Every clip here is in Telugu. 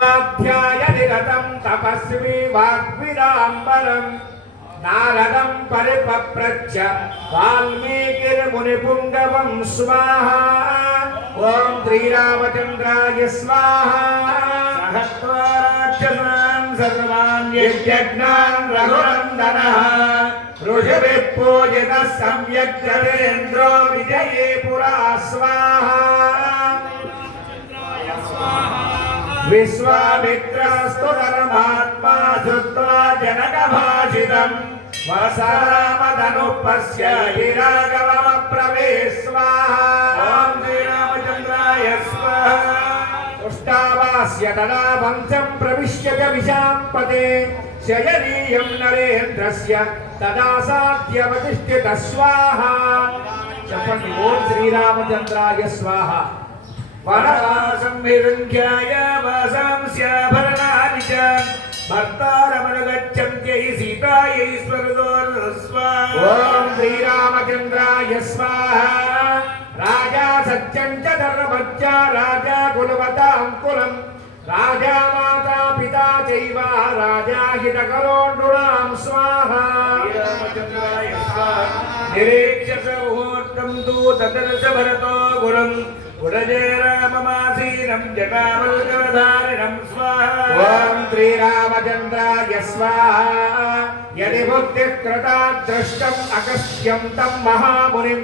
स्वाध्याय निरतं तपस्वी वाग्विदाम्बरं नारदं परिपप्रच्छ वाल्मीकिर्मुनिपुङ्गवं स्वाहा ॐ श्रीरामचन्द्राय स्वाहा सहस्राक्षसान् सर्वान् यज्ञान् रघुनन्दनः ऋषिभिः पूजितः सम्यक् जलेन्द्रो विजये पुरा स्वाहा विश्वामित्रस्तु धर्मात्मा श्रुत्वा जनकभाषितम् वसरामदनुपस्य हिरागवमब्रवीत् स्वाहा ॐ श्रीरामचन्द्राय स्वाहा तुष्टावास्य तदा वंशं प्रविश्य च विशाम्पते शयनीयं नरेन्द्रस्य तदा साध्यवतिष्ठितः स्वाहा చెప్పండి ఓం శ్రీరామచంద్రాయ స్వాహ వనవాసం విరుంధ్యాయ వాసాంస్యాభరణాని చ భర్తారమనుగచ్చంత్యై సీతాయై స్వర్గోర్స్వాహ ఓం శ్రీరామచంద్రాయ స్వాహ రాజా సత్యం చ ధర్మశ్చ రాజా కులవతాం కులం రాజా మాతా పితా చైవ రాజా హితకరో నృణాం స్వాహ శ్రీరామచంద్రాయ స్వాహ నిరీక్ష్య ముహూర్తం తు తదర్శ భరతో గురం ఉడజే రామమాసీనం జటామల్కరధారిణం స్వాహా ఓం శ్రీరామచంద్రాయ స్వాహా యది భక్తిః కృతా దృష్టం అగస్త్యం తం మహామునిం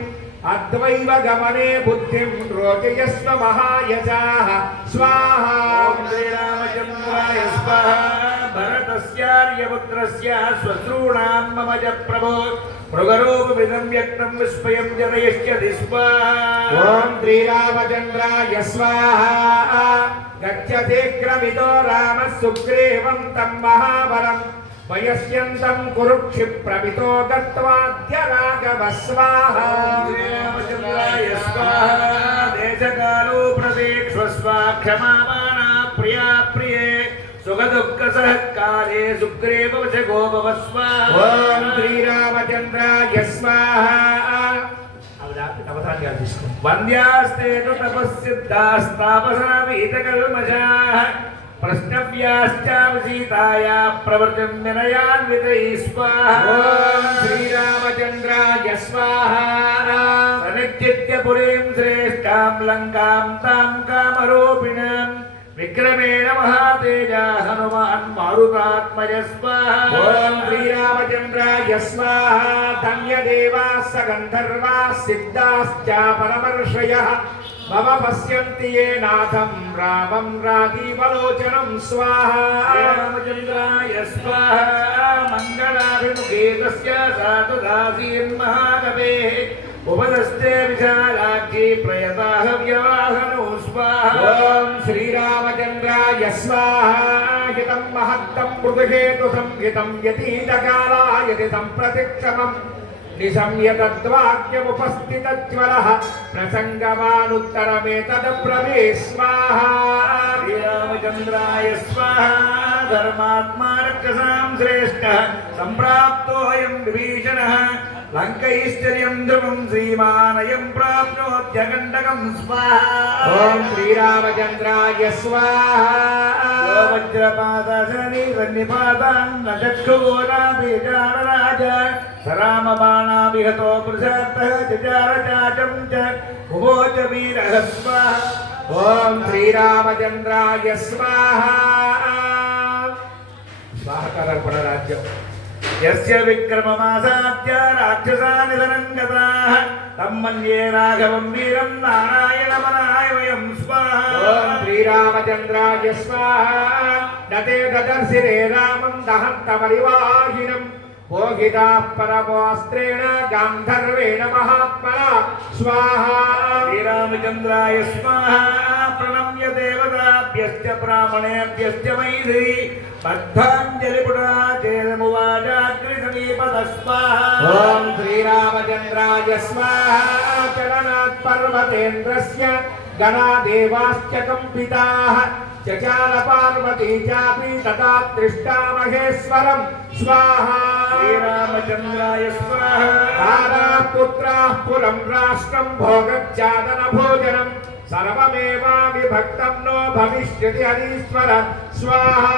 అద్వైవ గమనే బుద్ధిం రోచయస్వ మహాయజాః స్వాహా ఓం శ్రీరామచంద్రాయ స్వాహా భరతస్యార్యపుత్రస్య శ్వశ్రూణాం మమ చ ప్రభో మృగరూపమిదం వ్యక్తం విస్మయం జనయష్యతి స్వాహా ఓం శ్రీరామచంద్రాయ స్వాహా గచ్చశీఘ్రమిదో రామः సుగ్రీవం తం మహాబలం వయస్యంతం కురుక్షిప్రమితో గత్వాద్య రాఘవ స్వాహా శ్రీరామచంద్రాయ స్వాహా దేశకాలో ప్రతీక్ష్వస్వ క్షమామానా ప్రియా ప్రియే సుఖదుఃఖ సహకారే సుగ్రీవవశ గోభవ స్వాహా ఓం శ్రీరామచంద్రాయ స్వాహా నవధాన్యాలు తీసుకోండి వంద్యాస్తే తపస్సిద్ధాస్తాపసామీతకల్మషాః ప్రశ్నవ్యాశ్చావసీతాయ ప్రవర్తం వినయాన్వితై స్వాహా ఓం శ్రీరామచంద్రాయ స్వాహా సనిచ్చిత్య పురీం శ్రేష్టాం లంకాం తాం కామరూపిణాం విక్రమేణ మహాతేజ హనుమాన్ మారుతాత్మజ స్వాహా ఓం శ్రీరామచంద్రాయ స్వాహా ధన్యదేవాः సగంధర్వాः సిద్ధాశ్చ పరమర్షయः మమ పశ్యంతి ఏ నాథం రామం రాఘీవలోచనం స్వాహా శ్రీరామచంద్రాయ స్వాహా మంగళాభిముఖే తస్య సాధు దాసీర్మహాకవేః ఉపదస్తే విశాలాక్షి ప్రయతాః వ్యవాహనో స్వాహా ఓం శ్రీరామచంద్రాయ స్వాహా హితం మహత్తం మృదుహేతు సంహితం యతీతకాలాయతి సంప్రతిక్షమం నిశమ్యతద్వాక్యముపస్థితజ్వలః ప్రసంగమానుత్తరమేతదబ్రవే స్వాహా శ్రీరామచంద్రాయ స్వాహా ధర్మాత్మా రక్షసాం శ్రేష్ఠః సంప్రాప్తోऽయం విభీషణः లంకైశ్చర్యం ధ్రువం శ్రీమానయం ప్రాప్నోత్యగండకం స్వాహా ఓం శ్రీరామచంద్రాయ స్వాహా వజ్రపాదాసని సన్నిపాతాన్న చక్షుగోరాభిచారరాజ సరామబాణాభిహతో పురుషార్థః చచారచాచం చ ఉభోచ వీరః స్వాహా ఓం శ్రీరామచంద్రాయ స్వాహా స్వాహకారర్పణ రాజ్యం యస్య విక్రమమాసాద్య రాక్షసాని ధనంగతాః తం మన్యే రాఘవం వీరం నారాయణమనాయ వయం స్వాహా ఓం శ్రీరామచంద్రాయ స్వాహా దతే దదర్శిరే రామం దహంత పరివాహినం భోగితాః పరమోస్త్రేణ గాంధర్వేణ మహాత్మనా స్వాహా శ్రీరామచంద్రాయ స్వాహా ప్రణమ్య దేవతాభ్యశ్చ బ్రాహ్మణేభ్యశ్చ మైథిలి బద్ధాంజలిపురాచేదమువాచాగ్రిసమీపద స్వాహా ఓం శ్రీరామచంద్రాయ స్వాహా చలనాత్ పర్వతేంద్రస్య గణాదేవాశ్చ కంపితాః చచాల పార్వతీ చాపి తదా దృష్టా మహేశ్వరం స్వాహా శ్రీరామచంద్రాయ స్వాహా పుత్రాః పురం రాష్ట్రం భోగచ్చాదన భోజనం सर्वमेवाविभक्तं नो भविष्यति हरीश्वर स्वाहा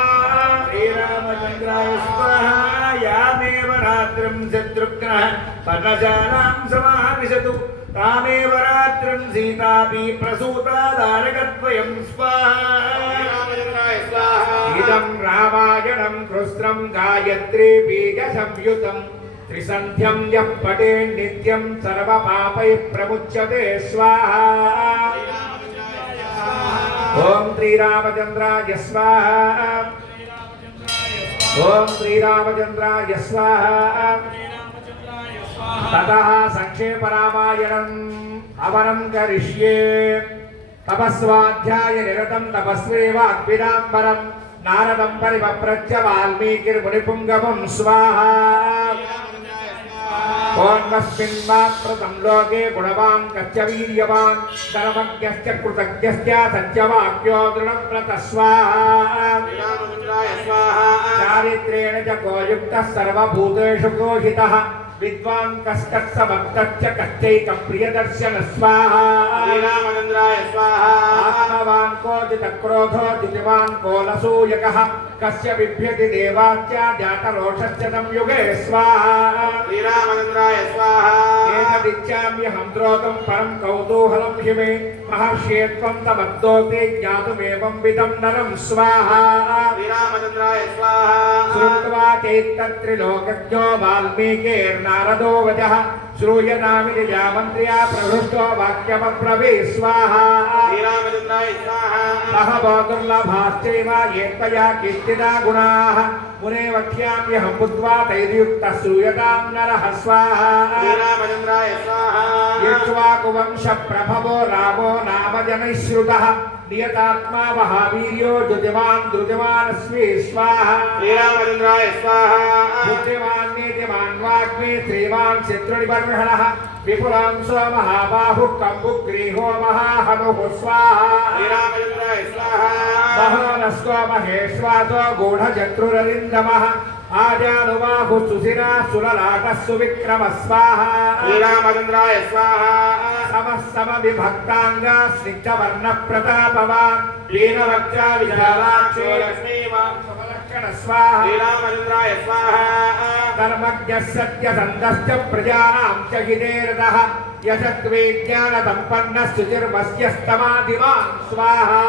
श्रीरामचन्द्राय स्वाहा यामेव रात्रिं शत्रुघ्नः पर्णशालां समाविशतु तामेव रात्रिं सीतापि प्रसूता दारकद्वयं स्वाहा इदं रामायणं कृस्त्रं गायत्री बीजसंयुतं त्रिसन्ध्यं यः पठेत् नित्यं सर्वपापैः प्रमुच्यते स्वाहा ओम श्रीरामचन्द्राय स्वाहा ओम श्रीरामचन्द्राय स्वाहा ततः संक्षेपरामायणम् अवनं करिष्ये तपस्वाध्याय निरतं तपस्वी वाग्विदाम्बरं नारदं परिवप्रच्य वाल्मीकिर्मुनिपुङ्गवं स्वाहा ओन्मस्मिन्मात्रतं लोके गुणवान् कच्च वीर्यवान् धर्मज्ञश्च कृतज्ञश्च सत्यवाक्यो दृढव्रतः स्वाहा चारित्रेण च गोयुक्तः सर्वभूतेषु गोहितः विद्वान् कश्चित्समर्थश्च कश्चैकं प्रियदर्शनः स्वाहा आत्मवान् कोऽजितक्रोधो जितिवान् को नसूयकः कस्य बिभ्यति देवाच्च जातरोषश्च तं युगे स्वाहा एतदिच्छाम्यहं श्रोतुं परं कौतूहलं हि मे महर्षे त्वं तमद्दोते ज्ञातुमेवं विदं नरं स्वाहा श्रुत्वा चैतत्रिलोकज्ञो वाल्मीकिर्नारदो वचः श्रूयतामिति जामन्त्र्या प्रहृष्टो वाक्यमब्रवी स्वाहा बहवो दुर्लभाश्चैव ये त्वया कीर्तिता गुणाः मुने वक्ष्याम्यहं बुद्ध्वा तैर्युक्तः श्रूयतां नरः स्वाहा इक्ष्वाकुवंशप्रभवो रामो नाम जनैः श्रुतः नियतात्मा महावीर्यो द्रुतिवान् द्रुतिवानस्मि स्वाहा बुद्धिमान् नीतिमान् वाग्मी श्रीमान् शत्रुनिबर्हणः विपुलांशो महाबाहुः कम्बुग्रीहो महाहनुः स्वाहा महोनस्को महेश्वासो गूढजत्रुररिन्दमः आजानुबाहुः सुशिरा सुललाटः सुविक्रमः स्वाहा समः समविभक्ताङ्गा स्निग्धवर्णप्रतापवान् लीनवक्षा विशालाक्षो लक्ष्मीवान् समलक्षणः स्वाहा धर्मज्ञः सत्यसन्धश्च प्रजानां च हितेरतः यशस्वी ज्ञानसम्पन्नः शुचिर्मस्यस्तमादिवान् स्वाहा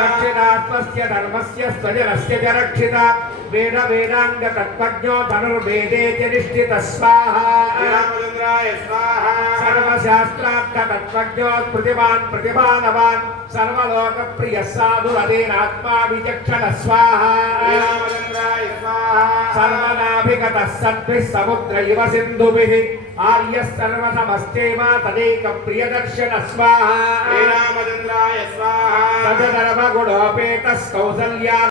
रक्षितात्मस्य धर्मस्य स्वजनस्य च रक्षिता वेद वेदाङ्गतत्त्वज्ञो धनुर्वेदे च निष्ठितः स्वाहा सर्वशास्त्रार्थतत्त्वज्ञो स्मृतिवान् प्रतिभानवान् सर्वलोकप्रियः साधुरदेनात्मा विचक्षणः स्वाहा सर्वनाभिगतः सद्भिः समुद्र इव सिन्धुभिः आर्यः सर्वसमस्तेव तदैकप्रियदर्शनः स्वाहा सदधर्मगुणोपेतः कौसल्या